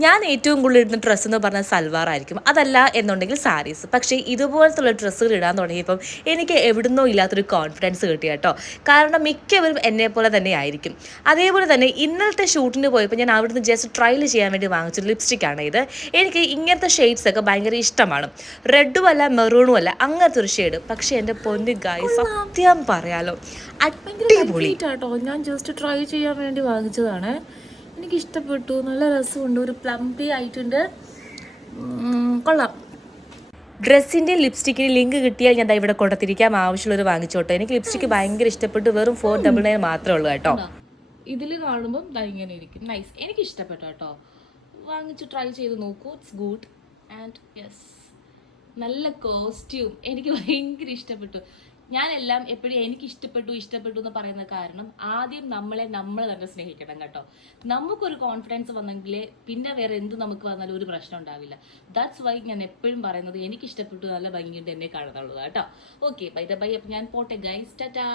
ഞാൻ ഏറ്റവും കൂടുതൽ ഇടുന്ന ഡ്രസ്സ് എന്ന് പറഞ്ഞാൽ സൽവാർ ആയിരിക്കും. അതല്ല എന്നുണ്ടെങ്കിൽ സാരീസ് പക്ഷേ ഇതുപോലത്തുള്ള ഡ്രസ്സുകൾ ഇടാൻ തുടങ്ങിയപ്പം എനിക്ക് എവിടുന്നോ ഇല്ലാത്തൊരു കോൺഫിഡൻസ് കിട്ടി കേട്ടോ. കാരണം മിക്കവരും എന്നെ പോലെ തന്നെ ആയിരിക്കും. അതേപോലെ തന്നെ ഇന്നലത്തെ ഷൂട്ടിന് പോയപ്പോൾ ഞാൻ അവിടുന്ന് ജസ്റ്റ് ട്രയൽ ചെയ്യാൻ വേണ്ടി വാങ്ങിച്ച ലിപ്സ്റ്റിക് ആണ് ഇത്. എനിക്ക് ഇങ്ങനത്തെ ഷെയ്ഡ്സ് ഒക്കെ ഭയങ്കര ഇഷ്ടമാണ്. റെഡും അല്ല മെറൂണും അല്ല അങ്ങനത്തെ ഒരു ഷെയ്ഡ് പക്ഷേ എന്റെ പൊന്ന് ഗായ് സത്യം പറയാലോ. അടിപൊളി. കേട്ടോ ഞാൻ ജസ്റ്റ് ട്രൈ ചെയ്യാൻ വേണ്ടി വാങ്ങിച്ചതാണ്. എനിക്ക് ഇഷ്ടപ്പെട്ടു നല്ല രസമുണ്ട്. ഒരു പ്ലംപി ആയിട്ടുണ്ട്. കൊള്ളാം. ഡ്രസ്സിന്റെ ലിപ്സ്റ്റിക്കിന് ലിങ്ക് കിട്ടിയാൽ ഞാൻ ഇവിടെ കൊടുത്തിരിക്കാം. ആവശ്യമുള്ളവർ വാങ്ങിച്ചോട്ടെ. എനിക്ക് ലിപ്സ്റ്റിക്ക് ഭയങ്കര ഇഷ്ടപ്പെട്ടു. വെറും ഫോർ ഡബിൾ നയൻ മാത്രമേ ഉള്ളൂ കേട്ടോ. ഇതിൽ കാണുമ്പോൾ ഇങ്ങനെ ഇരിക്കും. നൈസ് എനിക്ക് ഇഷ്ടപ്പെട്ടു കേട്ടോ. വാങ്ങിച്ച് ട്രൈ ചെയ്ത് നോക്കൂ. ഇറ്റ്സ് ഗുഡ് ആൻഡ് യെസ് നല്ല കോസ്റ്റ്യൂം എനിക്ക് ഭയങ്കര ഇഷ്ടപ്പെട്ടു. ഞാനെല്ലാം എപ്പോഴും എനിക്ക് ഇഷ്ടപ്പെട്ടു ഇഷ്ടപ്പെട്ടു എന്ന് പറയുന്ന കാരണം ആദ്യം നമ്മളെ നമ്മൾ തന്നെ സ്നേഹിക്കണം കേട്ടോ. നമുക്കൊരു കോൺഫിഡൻസ് വന്നെങ്കിൽ പിന്നെ വേറെ എന്ത് നമുക്ക് വന്നാലും ഒരു പ്രശ്നം ഉണ്ടാവില്ല. ദാറ്റ്സ് വൈ ഞാൻ എപ്പോഴും പറയുന്നത് എനിക്ക് ഇഷ്ടപ്പെട്ടു നല്ല ഭംഗിയുണ്ട് എന്നെ കാണുന്നുള്ളൂ കേട്ടോ. ഓക്കെ ബൈ ദ ബൈ അപ്പം ഞാൻ പോട്ടെ ഗൈസ് ടാറ്റാ